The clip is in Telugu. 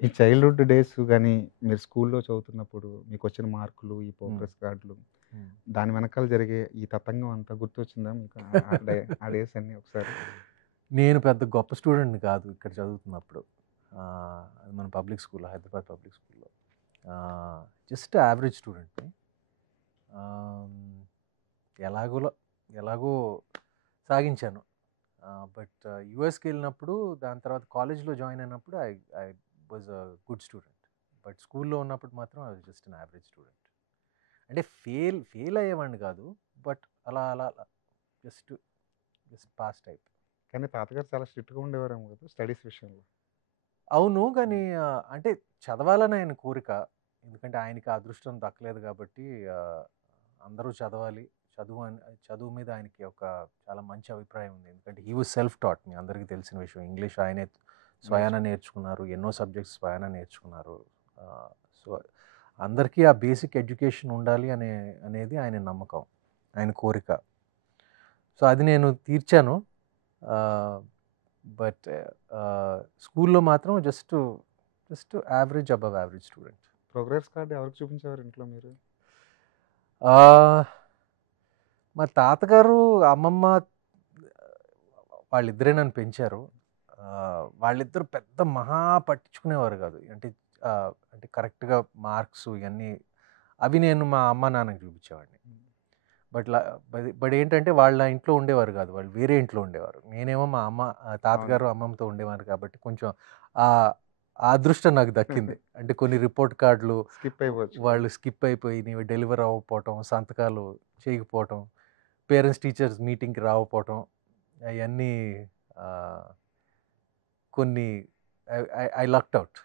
ఈ చైల్డ్‌హుడ్ డేస్ గాని, మీరు స్కూల్‌లో చదువుతున్నప్పుడు మీకొచ్చిన మార్కులు, ఈ హ్మ్. ప్రోగ్రెస్ కార్డులు, హ్మ్. దాని వెనకాల జరిగే ఈ తతంగం అంతా గుర్తొచ్చిందా మీకు? ఆ డేస్ అన్నీ ఒకసారి? నేను పెద్ద గొప్ప స్టూడెంట్‌ని కాదు ఇక్కడ చదువుతున్నప్పుడు. అది మన పబ్లిక్ స్కూల్, హైదరాబాద్ పబ్లిక్ స్కూల్‌లో. జస్ట్ యావరేజ్ స్టూడెంట్‌ని. ఆహ్, ఎలాగోలా ఎలాగో సాగించాను. బట్ యూఎస్‌కెళ్ళినప్పుడు దాని తర్వాత కాలేజ్‌లో జాయిన్ అయినప్పుడు I I was a good student. But స్కూల్‌లో ఉన్నప్పుడు మాత్రం I was just N average student. అంటే ఫెయిల్ అయ్యేవాడిని కాదు. బట్ అలా అలా అలా జస్ట్ జస్ట్ పాస్ టైప్. కానీ తాతగారు చాలా స్ట్రిక్ట్‌గా ఉండేవారేమో కదా! స్టడీస్ విషయంలో. అవును. హ్మ్. గానీ అంటే చదవాలని ఆయన కోరిక. ఎందుకంటే ఆయనకి ఆ అదృష్టం దక్కలేదు గాబట్టి ఆహ్, అందరూ చదవాలి. చదువు మీద ఆయనకి ఒక చాలా మంచి అభిప్రాయం ఉంది. ఎందుకంటే హి వాస్ సెల్ఫ్ టాట్ మీ అందరికీ తెలిసిన విషయం. ఇంగ్లీష్ ఆయనే స్వయాన నేర్చుకున్నా. నేర్చుకున్నారు. ఎన్నో సబ్జెక్ట్స్ స్వయాన నేర్చుకున్నారు. సో, అందరికీ ఆ బేసిక్ ఎడ్యుకేషన్ ఉండాలి అనేది ఆయన నమ్మకం. ఆయన కోరిక. సో, అది నేను తీర్చాను. ఆహ్, బట్ స్కూల్‌లో మాత్రం just average above average student. Progress card ఎవరికి చూపించేవారు ఇంట్లో మీరు? ఆహ్, మా తాతగారు, అమ్మమ్మ వాళ్ళిద్దరే నన్ను పెంచారు. వాళ్ళిద్దరూ పెద్ద మహా పట్టించుకునేవారు గాదు. అంటే కరెక్ట్‌గా మార్క్స్ ఇయన్నీ అవి నేను మా అమ్మ, నాన్నకి చూపించేవాడిని. హ్మ్. బట్ ల బట్ ఏంటంటే వాళ్ళ ఇంట్లో ఉండేవారు గాదు. వాళ్ళు వేరే ఇంట్లో ఉండేవారు. నేనేమో మా అవును. తాతగారు, అమ్మమ్మతో ఉండేవారు కాబట్టి కొంచెం ఆహ్, ఆ అదృష్టం నాకు దక్కింది. అంటే కొన్ని రిపోర్ట్ కార్డ్‌లు స్కిప్ అయిపోవచ్చు. వాళ్ళు స్కిప్ అయిపోయినవి డెలివర్ అవ్వకపోవటం, సంతకాలు చేయకపోవటం, పేరెంట్స్ టీచర్స్ మీటింగ్‌కి రాకపోవటం అయన్నీ ఆహ్, కొన్ని ఐ ఐ ఐ లక్డ్ ఔట్.